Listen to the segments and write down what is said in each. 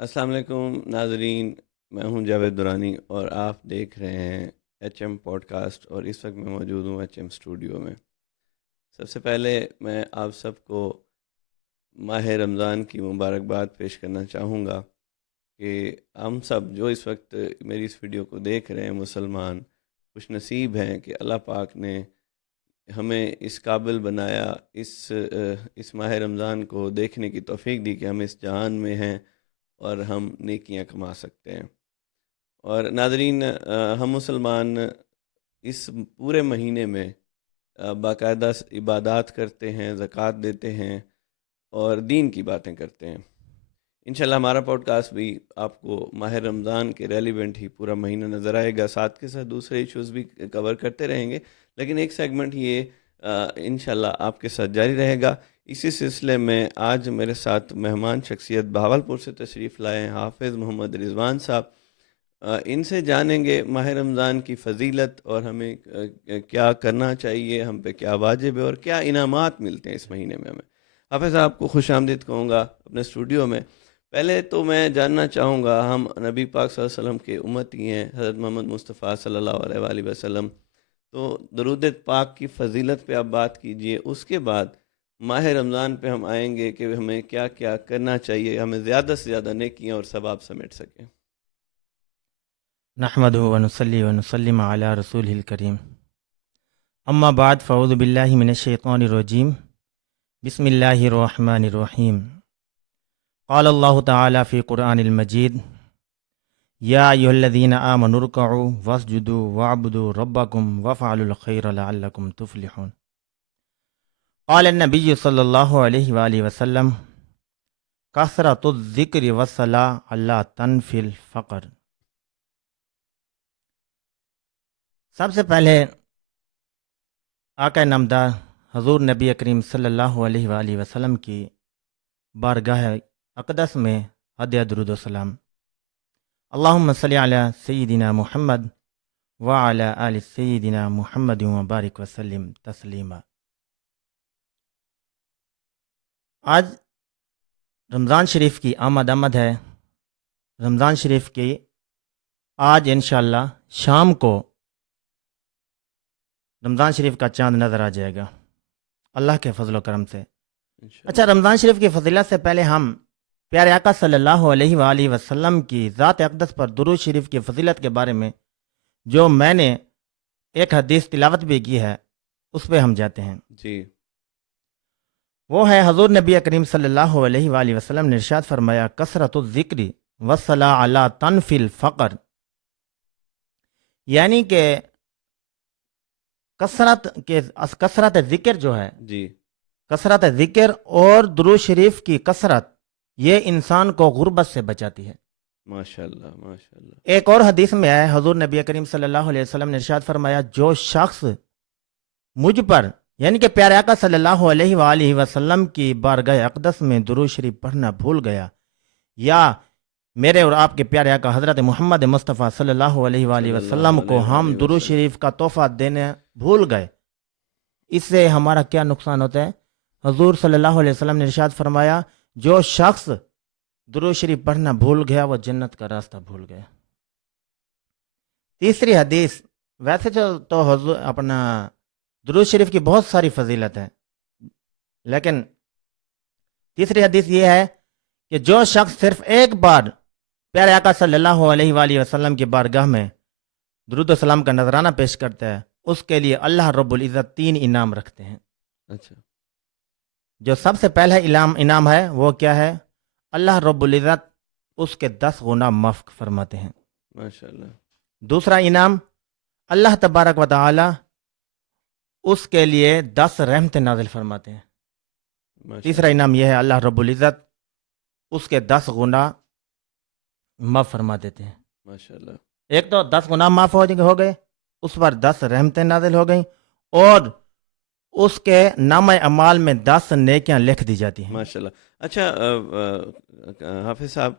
السلام علیکم ناظرین، میں ہوں جاوید دورانی اور آپ دیکھ رہے ہیں ایچ ایم پوڈ کاسٹ، اور اس وقت میں موجود ہوں ایچ ایم اسٹوڈیو میں۔ سب سے پہلے میں آپ سب کو ماہ رمضان کی مبارکباد پیش کرنا چاہوں گا کہ ہم سب جو اس وقت میری اس ویڈیو کو دیکھ رہے ہیں مسلمان خوش نصیب ہیں کہ اللہ پاک نے ہمیں اس قابل بنایا، اس ماہ رمضان کو دیکھنے کی توفیق دی کہ ہم اس جہان میں ہیں اور ہم نیکیاں کما سکتے ہیں۔ اور ناظرین، ہم مسلمان اس پورے مہینے میں باقاعدہ عبادات کرتے ہیں، زکوٰۃ دیتے ہیں اور دین کی باتیں کرتے ہیں۔ انشاءاللہ ہمارا پوڈ کاسٹ بھی آپ کو ماہ رمضان کے ریلیونٹ ہی پورا مہینہ نظر آئے گا، ساتھ کے ساتھ دوسرے ایشوز بھی کور کرتے رہیں گے، لیکن ایک سیگمنٹ یہ انشاءاللہ آپ کے ساتھ جاری رہے گا۔ اسی سلسلے میں آج میرے ساتھ مہمان شخصیت بہاولپور سے تشریف لائے ہیں حافظ محمد رضوان صاحب۔ ان سے جانیں گے ماہ رمضان کی فضیلت اور ہمیں کیا کرنا چاہیے، ہم پہ کیا واجب ہے اور کیا انعامات ملتے ہیں اس مہینے میں ہمیں۔ حافظ صاحب کو خوش آمدید کہوں گا اپنے اسٹوڈیو میں۔ پہلے تو میں جاننا چاہوں گا، ہم نبی پاک صلی اللہ علیہ وسلم کے امتی ہیں، حضرت محمد مصطفیٰ صلی اللہ علیہ وآلہ وسلم، تو درود پاک کی فضیلت پہ آپ بات کیجئے، اس کے بعد ماہ رمضان پہ ہم آئیں گے کہ ہمیں کیا کیا کرنا چاہیے، ہمیں زیادہ سے زیادہ نیکیاں اور ثواب سمیٹ سکیں۔ نحمده ونصلي ونسلم على رسوله الكريم اما بعد فاعوذ بالله من الشيطان الرجيم بسم الله الرحمن الرحيم قال الله تعالى في قرآن المجيد يا أيها الذين آمنوا اركعوا واسجدوا واعبدوا ربكم وافعلوا الخير لعلكم تفلحون قال النبي صلى الله عليه وآله وسلم كثرة الذكر والصلاة على تنفي الفقر۔ سب سے پہلے آقا نامدار حضور نبی کریم صلی اللہ علیہ وآلہ وسلم کی بارگاہ اقدس میں ہدیہ درود و سلام۔ اللہم صلی علی سیدنا محمد وعلی آل سیدنا محمد وبارک وسلم تسلیما۔ آج رمضان شریف کی آمد ہے۔ رمضان شریف کی آج انشاءاللہ شام کو رمضان شریف کا چاند نظر آ جائے گا اللہ کے فضل و کرم سے۔ اچھا، رمضان شریف کی فضیلت سے پہلے ہم پیارے آقا صلی اللہ علیہ وآلہ وسلم کی ذات اقدس پر درود شریف کی فضیلت کے بارے میں جو میں نے ایک حدیث تلاوت بھی کی ہے اس پہ ہم جاتے ہیں۔ جی، وہ ہے حضور نبی کریم صلی اللہ علیہ وآلہ وسلم نے ارشاد فرمایا کثرت الذکر والصلاۃ علی تنفی الفقر، یعنی کہ کثرت ذکر جو ہے، جی، کثرت ذکر اور درود شریف کی کثرت یہ انسان کو غربت سے بچاتی ہے۔ ماشاءاللہ ماشاءاللہ۔ ایک اور حدیث میں آیا حضور نبی کریم صلی اللہ علیہ وسلم نے ارشاد فرمایا جو شخص مجھ پر یعنی کہ پیارے آقا صلی اللہ علیہ وآلہ وسلم کی بارگاہ اقدس میں درود شریف پڑھنا بھول گیا، یا میرے اور آپ کے پیارے آقا حضرت محمد مصطفیٰ صلی اللہ علیہ وآلہ وسلم کو ہم درود شریف کا تحفہ دینے بھول گئے، اس سے ہمارا کیا نقصان ہوتا ہے؟ حضور صلی اللہ علیہ وسلم نے ارشاد فرمایا جو شخص درود شریف پڑھنا بھول گیا وہ جنت کا راستہ بھول گیا۔ تیسری حدیث، ویسے تو حضور اپنا درود شریف کی بہت ساری فضیلت ہے، لیکن تیسری حدیث یہ ہے کہ جو شخص صرف ایک بار پیارے آقا صلی اللہ علیہ وآلہ وسلم کی بارگاہ میں درود و سلام کا نذرانہ پیش کرتا ہے اس کے لیے اللہ رب العزت 3 انعام رکھتے ہیں۔ اچھا، جو سب سے پہلا انعام ہے وہ کیا ہے؟ اللہ رب العزت اس کے 10 گنا معاف فرماتے ہیں۔ ماشاءاللہ۔ دوسرا انعام، اللہ تبارک و تعالی اس کے لیے 10 رحمتیں نازل فرماتے ہیں۔ ماشاءاللہ۔ تیسرا انعام یہ ہے اللہ رب العزت اس کے 10 گنا معاف فرما دیتے ہیں۔ ماشاءاللہ۔ ایک تو 10 گناہ معاف ہو گئے، اس پر 10 رحمتیں نازل ہو گئیں، اور اس کے نامہ اعمال میں 10 نیکیاں لکھ دی جاتی ہیں۔ ماشاءاللہ۔ اچھا، حافظ صاحب،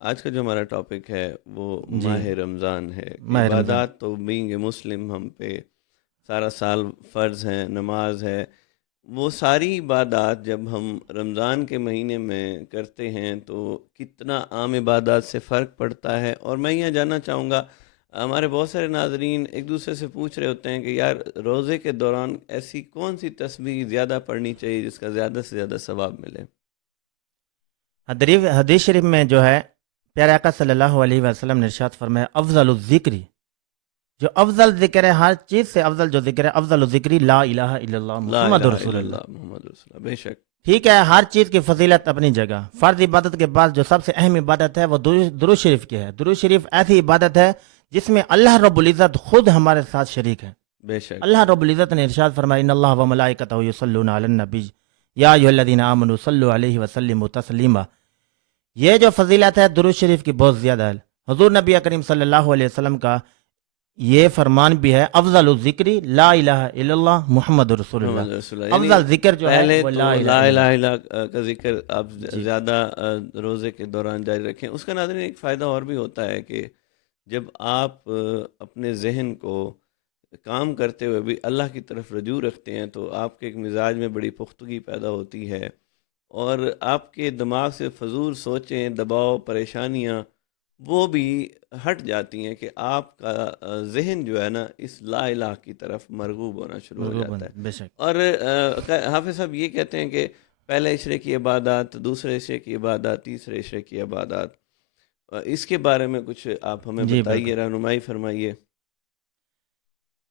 آج کا جو ہمارا ٹاپک ہے وہ جی، ماہ رمضان ہے۔ ماہ رمضان۔ عبادات تو بینگ مسلم ہم پہ سارا سال فرض ہیں، نماز ہے، وہ ساری عبادات جب ہم رمضان کے مہینے میں کرتے ہیں تو کتنا عام عبادات سے فرق پڑتا ہے. اور میں یہ جاننا چاہوں گا، ہمارے بہت سارے ناظرین ایک دوسرے سے پوچھ رہے ہوتے ہیں کہ یار روزے کے دوران ایسی کون سی تسبیح زیادہ پڑھنی چاہیے جس کا زیادہ سے زیادہ ثواب ملے؟ حدیث شریف میں جو ہے پیارے آقا صلی اللہ علیہ وسلم نے ارشاد فرمایا افضل الذکری، جو افضل ذکر ہے، ہر چیز سے افضل جو ذکر ہے، افضل الذکری لا الہ الا اللہ لا محمد الہ رسول الا اللہ. اللہ محمد رسول اللہ. بے شک. ٹھیک ہے، ہر چیز کی فضیلت اپنی جگہ. فرض عبادت کے بعد جو سب سے اہم عبادت ہے وہ درود شریف کی ہے. درود شریف ایسی عبادت ہے جس میں اللہ رب العزت خود ہمارے ساتھ شریک ہے. بے شک. اللہ رب العزت نے ارشاد فرمایا ان اللہ و ملائکتہ یصلون علی النبی یا ایھا الذین آمنوا صلوا علیہ وسلموا تسلیما. یہ جو فضیلت ہے درود شریف کی بہت زیادہ ہے. حضور نبی کریم صلی اللہ علیہ وسلم کا یہ فرمان بھی ہے افضل الذکری لا الہ الا اللہ محمد رسول محمد اللہ. رسول اللہ. یعنی افضل ذکر جو ہے پہلے وہ تو لا الہ لا الا الہ اللہ. الا کا ذکر آپ جی زیادہ روزے کے دوران جاری رکھیں. اس کا ناظرین ایک فائدہ اور بھی ہوتا ہے کہ جب آپ اپنے ذہن کو کام کرتے ہوئے بھی اللہ کی طرف رجوع رکھتے ہیں تو آپ کے ایک مزاج میں بڑی پختگی پیدا ہوتی ہے، اور آپ کے دماغ سے فضول سوچیں، دباؤ، پریشانیاں وہ بھی ہٹ جاتی ہیں کہ آپ کا ذہن جو ہے نا اس لا الہ کی طرف مرغوب ہونا شروع ہو مرغوباً جاتا ہے. بے شک. اور حافظ صاحب یہ کہتے ہیں کہ پہلے عشرے کی عبادات، دوسرے عشرے کی عبادات، تیسرے عشرے کی عبادات، اس کے بارے میں کچھ آپ ہمیں جی بالکل. بتائیے، رہنمائی فرمائیے.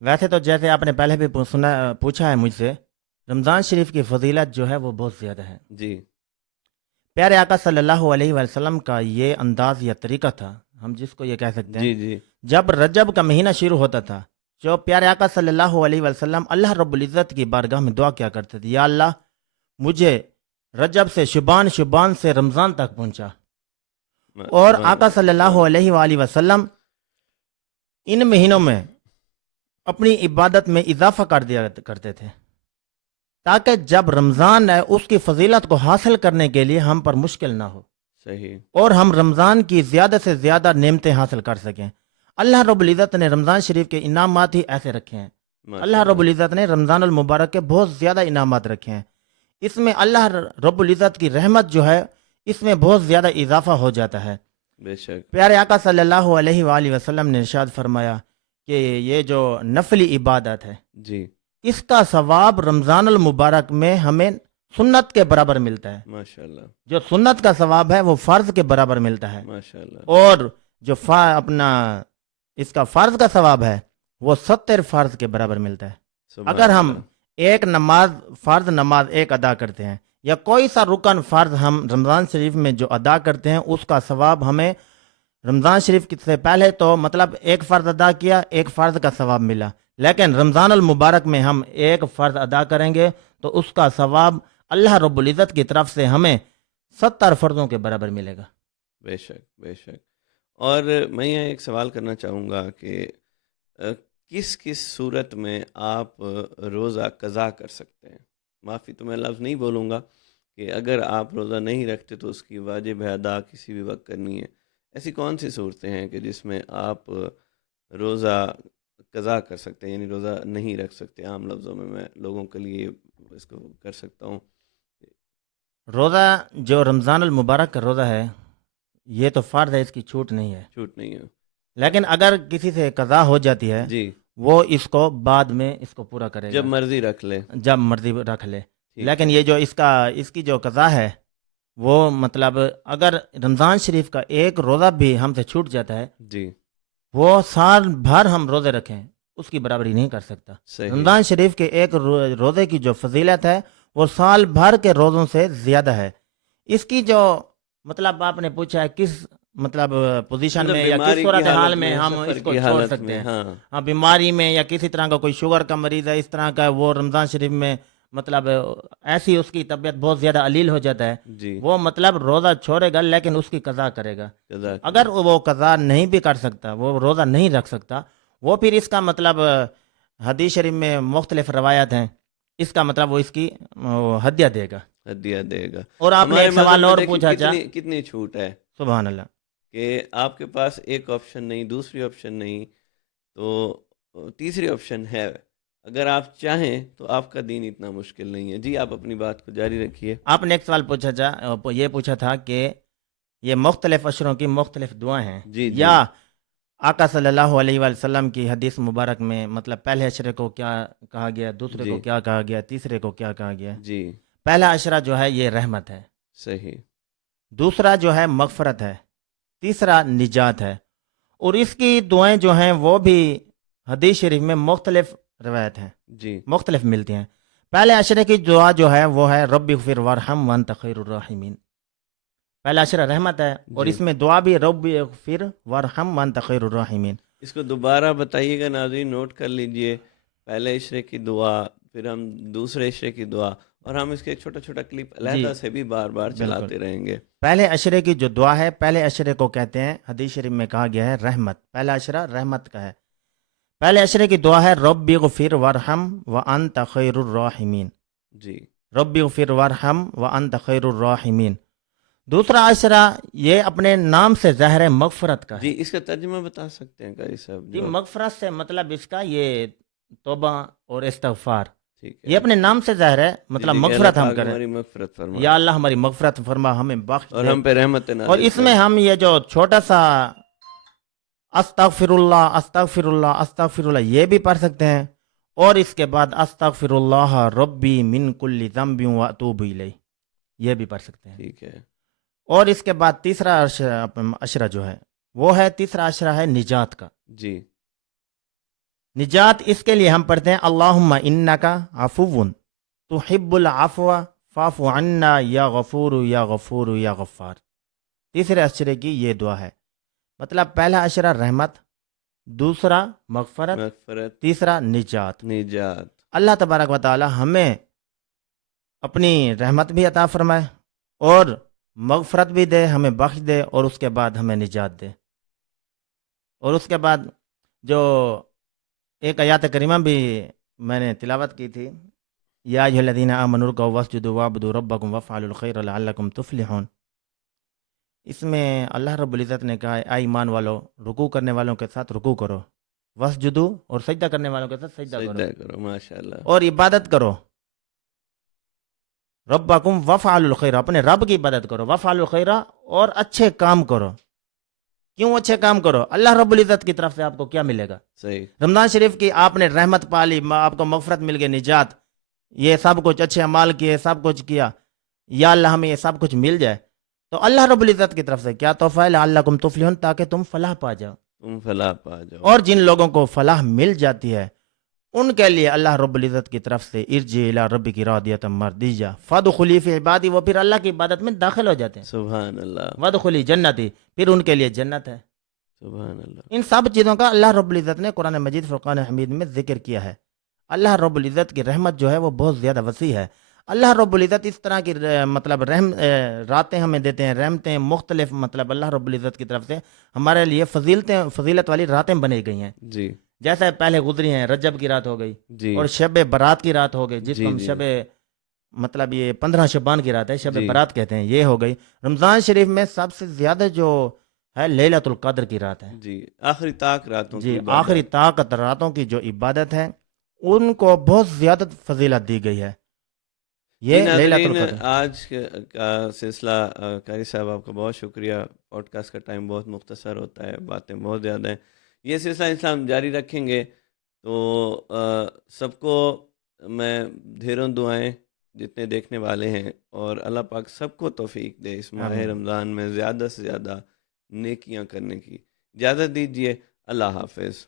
ویسے تو جیسے آپ نے پہلے بھی پوچھا ہے مجھ سے، رمضان شریف کی فضیلت جو ہے وہ بہت زیادہ ہے. جی پیارے آقا صلی اللہ علیہ وسلم کا یہ انداز یا طریقہ تھا، ہم جس کو یہ کہہ سکتے ہیں، جی جی جب رجب کا مہینہ شروع ہوتا تھا جو پیارے آقا صلی اللہ علیہ وسلم اللہ رب العزت کی بارگاہ میں دعا کیا کرتے تھے، یا اللہ مجھے رجب سے شبان، شبان سے رمضان تک پہنچا. اور سبحان آقا صلی اللہ سبحان علیہ وآلہ وسلم ان مہینوں میں اپنی عبادت میں اضافہ کر دیا کرتے تھے تاکہ جب رمضان ہے اس کی فضیلت کو حاصل کرنے کے لیے ہم پر مشکل نہ ہو صحیح. اور ہم رمضان کی زیادہ سے زیادہ نعمتیں حاصل کر سکیں. اللہ رب العزت نے رمضان شریف کے انعامات ہی ایسے رکھے ہیں. اللہ رب العزت نے رمضان المبارک کے بہت زیادہ انعامات رکھے ہیں. اس میں اللہ رب العزت کی رحمت جو ہے اس میں بہت زیادہ اضافہ ہو جاتا ہے. بے شک. پیارے آقا صلی اللہ علیہ وآلہ وسلم نے ارشاد فرمایا کہ یہ جو نفلی عبادت ہے جی اس کا ثواب رمضان المبارک میں ہمیں سنت کے برابر ملتا ہے. ماشاءاللہ جو سنت کا ثواب ہے وہ فرض کے برابر ملتا ہے، ماشاءاللہ. اور جو اپنا اس کا فرض کا ثواب ہے وہ 70 فرض کے برابر ملتا ہے. سبحان اگر ہم اللہ. ایک نماز، فرض نماز ایک ادا کرتے ہیں یا کوئی سا رکن فرض ہم رمضان شریف میں جو ادا کرتے ہیں اس کا ثواب ہمیں رمضان شریف سے پہلے تو مطلب ایک فرض ادا کیا، ایک فرض کا ثواب ملا، لیکن رمضان المبارک میں ہم ایک فرض ادا کریں گے تو اس کا ثواب اللہ رب العزت کی طرف سے ہمیں 70 فرضوں کے برابر ملے گا. بے شک بے شک. اور میں یہ ایک سوال کرنا چاہوں گا کہ کس کس صورت میں آپ روزہ قضا کر سکتے ہیں؟ معافی تو میں لفظ نہیں بولوں گا کہ اگر آپ روزہ نہیں رکھتے تو اس کی واجب ہے ادا کسی بھی وقت کرنی ہے. ایسی کون سی صورتیں ہیں کہ جس میں آپ روزہ قضا کر سکتے ہیں، یعنی روزہ نہیں رکھ سکتے؟ عام لفظوں میں لوگوں کے لیے اس کو کر سکتا ہوں. روزہ جو رمضان المبارک کا روزہ ہے یہ تو فرض ہے، اس کی چھوٹ نہیں ہے، چھوٹ نہیں ہے. لیکن اگر کسی سے قضا ہو جاتی ہے جی وہ اس کو بعد میں اس کو پورا کرے جب گا، مرضی رکھ لے. جب مرضی رکھ لے. ٹھیک لیکن ہے. یہ جو اس کی جو قضا ہے وہ مطلب اگر رمضان شریف کا ایک روزہ بھی ہم سے چھوٹ جاتا ہے جی وہ سال بھر ہم روزے رکھیں اس کی برابری نہیں کر سکتا. صحیح. رمضان شریف کے ایک روزے کی جو فضیلت ہے وہ سال بھر کے روزوں سے زیادہ ہے. اس کی جو مطلب آپ نے پوچھا ہے کس مطلب پوزیشن مطلب میں یا کس بیماری کی صورت حال حالت میں ہم سفر اس کو کی چھوڑ حالت سکتے میں. ہیں. ہاں ہاں، بیماری میں یا کسی طرح کا کوئی شوگر کا مریض ہے، اس طرح کا وہ رمضان شریف میں مطلب ایسی اس کی طبیعت بہت زیادہ علیل ہو جاتا ہے، جی وہ مطلب روزہ چھوڑے گا لیکن اس کی قضا کرے گا. قضا کی. اگر وہ قضا نہیں بھی کر سکتا، وہ روزہ نہیں رکھ سکتا، وہ پھر اس کا مطلب حدیث شریف میں مختلف روایات ہیں، اس کا مطلب وہ اس کی ہدیہ دے گا. ہدیہ دے گا. اور آپ نے ہمارے ایک مذہب سوال میں اور دیکھیں پوچھا چاہ، کتنی چھوٹ ہے سبحان اللہ. کہ آپ کے پاس ایک آپشن نہیں، دوسری آپشن نہیں، تو تیسری آپشن ہے. اگر آپ چاہیں تو آپ کا دین اتنا مشکل نہیں ہے. جی آپ اپنی بات کو جاری رکھیے. آپ نے ایک سوال یہ پوچھا تھا کہ یہ مختلف اشروں کی مختلف دعائیں ہیں جی جی یا آقا صلی اللہ علیہ وآلہ وسلم کی حدیث مبارک میں مطلب پہلے اشرے کو کیا کہا گیا، دوسرے جی کو کیا کہا گیا، تیسرے کو کیا کہا گیا. جی پہلا اشرہ جو ہے یہ رحمت ہے، صحیح. دوسرا جو ہے مغفرت ہے، تیسرا نجات ہے. اور اس کی دعائیں جو ہیں وہ بھی حدیث شریف میں مختلف روایت ہیں، جی مختلف ملتی ہیں. پہلے اشرے کی دعا جو ہے وہ ہے رب اغفر وارحم وانت خیر الراحمین. پہلا اشرہ رحمت ہے اور جی اس میں دعا بھی رب اغفر وارحم وانت خیر الراحمین. اس کو دوبارہ بتائیے گا ناظرین، نوٹ کر لیجئے. پہلے عشرے کی دعا، پھر ہم دوسرے عشرے کی دعا، اور ہم اس کے چھوٹا چھوٹا کلپ جی علیحدہ سے بھی بار بار بالکل. چلاتے رہیں گے. پہلے اشرے کی جو دعا ہے، پہلے اشرے کو کہتے ہیں، حدیث شریف میں کہا گیا ہے رحمت. پہلا اشرہ رحمت کا ہے. پہلے اشرے کی دعا ہے رب اغفر وارحم وانت خیر الراحمین. جی رب اغفر وارحم وانت خیر الراحمین. دوسرا اشرہ یہ اپنے نام سے ظاہر ہے مغفرت کا ہے. جی اس کا ترجمہ بتا سکتے ہیں قاری صاحب؟ جی جو مغفرت سے مطلب اس کا یہ توبہ اور استغفار، ٹھیک یہ ہے. اپنے نام سے ظاہر ہے، جی مطلب جی کہ اللہ مغفرت ہم پاک کریں، ہماری مغفرت فرما یا اللہ ہماری مغفرت فرما، ہمیں بخش اور دے. ہم پہ رحمت اور نازل اس کر. میں ہم یہ جو چھوٹا سا استغفر اللہ استغفر اللہ استغفر اللہ یہ بھی پڑھ سکتے ہیں، اور اس کے بعد استغفر اللہ ربی من کل ذنب واتوب الیہ یہ بھی پڑھ سکتے ہیں. ٹھیک ہے. اور اس کے بعد تیسرا اشرہ جو ہے وہ ہے، تیسرا اشرہ ہے نجات کا. جی نجات اس کے لیے ہم پڑھتے ہیں اللہم انکا عفو تحب العفو فاعف عنا یا غفور یا غفور یا غفار. تیسرے اشرے کی یہ دعا ہے. مطلب پہلا اشرہ رحمت، دوسرا مغفرت، مغفرت، تیسرا نجات. نجات. اللہ تبارک و تعالی ہمیں اپنی رحمت بھی عطا فرمائے اور مغفرت بھی دے، ہمیں بخش دے، اور اس کے بعد ہمیں نجات دے. اور اس کے بعد جو ایک آیات کریمہ بھی میں نے تلاوت کی تھی، یا ایھا الذین آمنوا ارکعوا واسجدوا واعبدوا ربکم وافعلوا الخیر لعلکم تفلحون. اس میں اللہ رب العزت نے کہا اے ایمان والو، رکوع کرنے والوں کے ساتھ رکوع کرو، واسجدوا اور سجدہ کرنے والوں کے ساتھ سجدہ کرو، سجدہ کرو. ماشاء اللہ. اور عبادت کرو. ربکم وافعلوا الخیر، اپنے رب کی عبادت کرو، وافعلوا الخیر اور اچھے کام کرو. کیوں اچھے کام کرو؟ اللہ رب العزت کی طرف سے آپ کو کیا ملے گا؟ صحیح. رمضان شریف کی آپ نے رحمت پا لی، آپ کو مغفرت مل گئی، نجات، یہ سب کچھ اچھے اعمال کیے، سب کچھ کیا، یا اللہ ہمیں یہ سب کچھ مل جائے، تو اللہ رب العزت کی طرف سے کیا تحفہ ہے؟ لعلکم تفلحون، تاکہ تم فلاح پا جاؤ. تم فلاح پا جاؤ. اور جن لوگوں کو فلاح مل جاتی ہے ان کے لیے اللہ رب العزت کی طرف سے ارجع الی ربک راضیۃ مرضیہ فادخلی فی عبادی، وہ پھر اللہ کی عبادت میں داخل ہو جاتے ہیں. سبحان اللہ. وادخلی جنتی، پھر ان کے لیے جنت ہے. سبحان اللہ. ان سب چیزوں کا اللہ رب العزت نے قرآن مجید فرقان حمید میں ذکر کیا ہے. اللہ رب العزت کی رحمت جو ہے وہ بہت زیادہ وسیع ہے. اللہ رب العزت اس طرح کی مطلب راتیں ہمیں دیتے ہیں، رحمتیں مختلف، مطلب اللہ رب العزت کی طرف سے ہمارے لیے فضیلت والی راتیں بنائی گئی ہیں. جی جیسے پہلے گزری ہیں، رجب کی رات ہو گئی، جی اور شب برات کی رات ہو گئی، جس کو جی ہم جی شب مطلب یہ 15 شبان کی رات ہے، شب جی برات کہتے ہیں، یہ ہو گئی. رمضان شریف میں سب سے زیادہ جو ہے لیلۃ القدر کی رات ہے. جی آخری طاق راتوں کی جی عبادت. آخری طاقت راتوں کی جو عبادت ہے ان کو بہت زیادہ فضیلت دی گئی ہے. جی یہ لیلۃ ناظرین، القدر. آج کا سلسلہ، قاری صاحب آپ کا بہت شکریہ. پوڈ کاسٹ کا ٹائم بہت مختصر ہوتا ہے، باتیں بہت زیادہ ہیں. یہ سلسلہ انسان جاری رکھیں گے تو سب کو میں ڈھیروں دعائیں جتنے دیکھنے والے ہیں، اور اللہ پاک سب کو توفیق دے اس ماہ آمین. رمضان میں زیادہ سے زیادہ نیکیاں کرنے کی. اجازت دیجیے. اللہ حافظ.